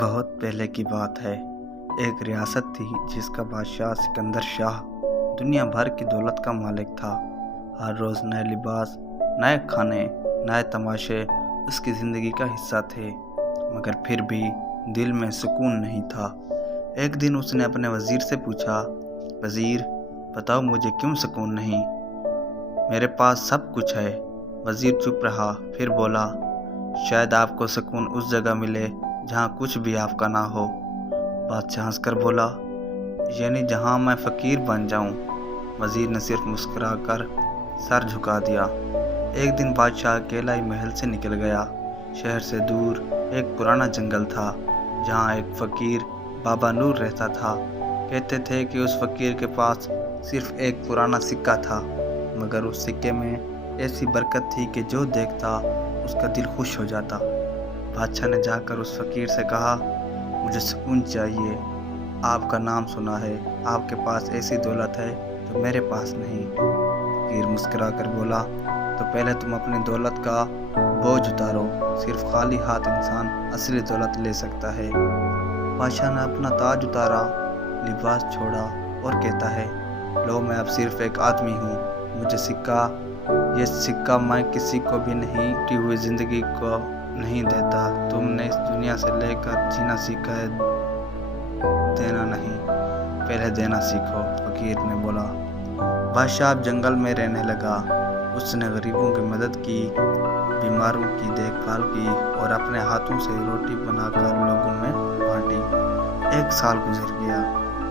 بہت پہلے کی بات ہے۔ ایک ریاست تھی جس کا بادشاہ سکندر شاہ دنیا بھر کی دولت کا مالک تھا۔ ہر روز نئے لباس، نئے کھانے، نئے تماشے اس کی زندگی کا حصہ تھے، مگر پھر بھی دل میں سکون نہیں تھا۔ ایک دن اس نے اپنے وزیر سے پوچھا، وزیر بتاؤ مجھے کیوں سکون نہیں؟ میرے پاس سب کچھ ہے۔ وزیر چپ رہا، پھر بولا، شاید آپ کو سکون اس جگہ ملے جہاں کچھ بھی آپ کا نہ ہو۔ بادشاہ ہنس کر بولا، یعنی جہاں میں فقیر بن جاؤں؟ وزیر نے صرف مسکرا کر سر جھکا دیا۔ ایک دن بادشاہ اکیلا ہی محل سے نکل گیا۔ شہر سے دور ایک پرانا جنگل تھا جہاں ایک فقیر بابا نور رہتا تھا۔ کہتے تھے کہ اس فقیر کے پاس صرف ایک پرانا سکہ تھا، مگر اس سکے میں ایسی برکت تھی کہ جو دیکھتا اس کا دل خوش ہو جاتا۔ بادشاہ نے جا کر اس فقیر سے کہا، مجھے سکون چاہیے، آپ کا نام سنا ہے، آپ کے پاس ایسی دولت ہے جو میرے پاس نہیں۔ فقیر مسکرا کر بولا، تو پہلے تم اپنی دولت کا بوجھ اتارو، صرف خالی ہاتھ انسان اصلی دولت لے سکتا ہے۔ بادشاہ نے اپنا تاج اتارا، لباس چھوڑا اور کہتا ہے، لو میں اب صرف ایک آدمی ہوں، مجھے یہ سکہ میں کسی کو بھی نہیں ٹوٹی ہوئی زندگی کو نہیں دیتا۔ تم نے اس دنیا سے لے کر جینا سیکھا ہے، دینا نہیں، پہلے دینا سیکھو، فقیر نے بولا۔ بادشاہ اب جنگل میں رہنے لگا۔ اس نے غریبوں کی مدد کی، بیماروں کی دیکھ بھال کی اور اپنے ہاتھوں سے روٹی بنا کر لوگوں میں بانٹی۔ 1 سال گزر گیا۔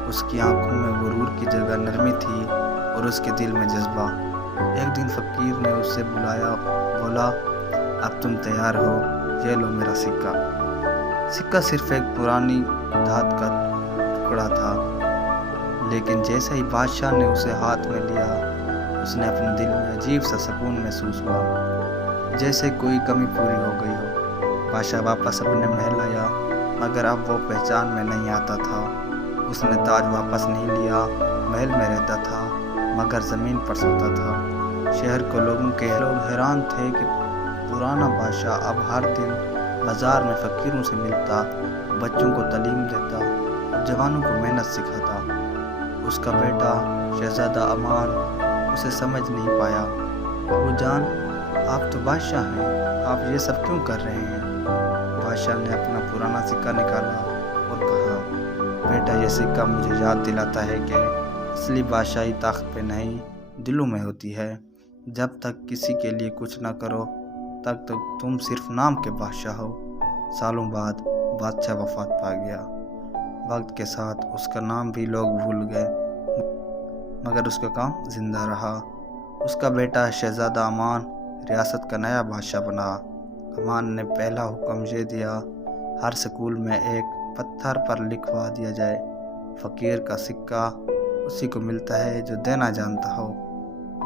اس کی آنکھوں میں غرور کی جگہ نرمی تھی اور اس کے دل میں جذبہ۔ ایک دن فقیر نے اسے بلایا، بولا، اب تم تیار ہو، یہ لو میرا سکہ۔ سکہ صرف ایک پرانی دھات کا ٹکڑا تھا، لیکن جیسے ہی بادشاہ نے اسے ہاتھ میں لیا، اس نے اپنے دل میں عجیب سا سکون محسوس ہوا، جیسے کوئی کمی پوری ہو گئی ہو۔ بادشاہ واپس اپنے محل آیا، مگر اب وہ پہچان میں نہیں آتا تھا۔ اس نے تاج واپس نہیں لیا، محل میں رہتا تھا مگر زمین پر سوتا تھا۔ شہر کے لوگ حیران تھے کہ پرانا بادشاہ اب ہر دن بازار میں فقیروں سے ملتا، بچوں کو تعلیم دیتا اور جوانوں کو محنت سکھاتا۔ اس کا بیٹا شہزادہ امان اسے سمجھ نہیں پایا۔ ابو جان، آپ تو بادشاہ ہیں، آپ یہ سب کیوں کر رہے ہیں؟ بادشاہ نے اپنا پرانا سکہ نکالا اور کہا، بیٹا یہ سکہ مجھے یاد دلاتا ہے کہ اصلی بادشاہی طاقت پہ نہیں، دلوں میں ہوتی ہے۔ جب تک کسی کے لیے کچھ نہ کرو تب تک تم صرف نام کے بادشاہ ہو۔ سالوں بعد بادشاہ وفات پا گیا۔ وقت کے ساتھ اس کا نام بھی لوگ بھول گئے، مگر اس کا کام زندہ رہا۔ اس کا بیٹا شہزادہ امان ریاست کا نیا بادشاہ بنا۔ امان نے پہلا حکم یہ دیا، ہر سکول میں ایک پتھر پر لکھوا دیا جائے، فقیر کا سکہ اسی کو ملتا ہے جو دینا جانتا ہو۔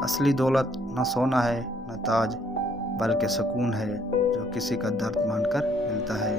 اصلی دولت نہ سونا ہے نہ تاج، بلکہ سکون ہے جو کسی کا درد مان کر ملتا ہے۔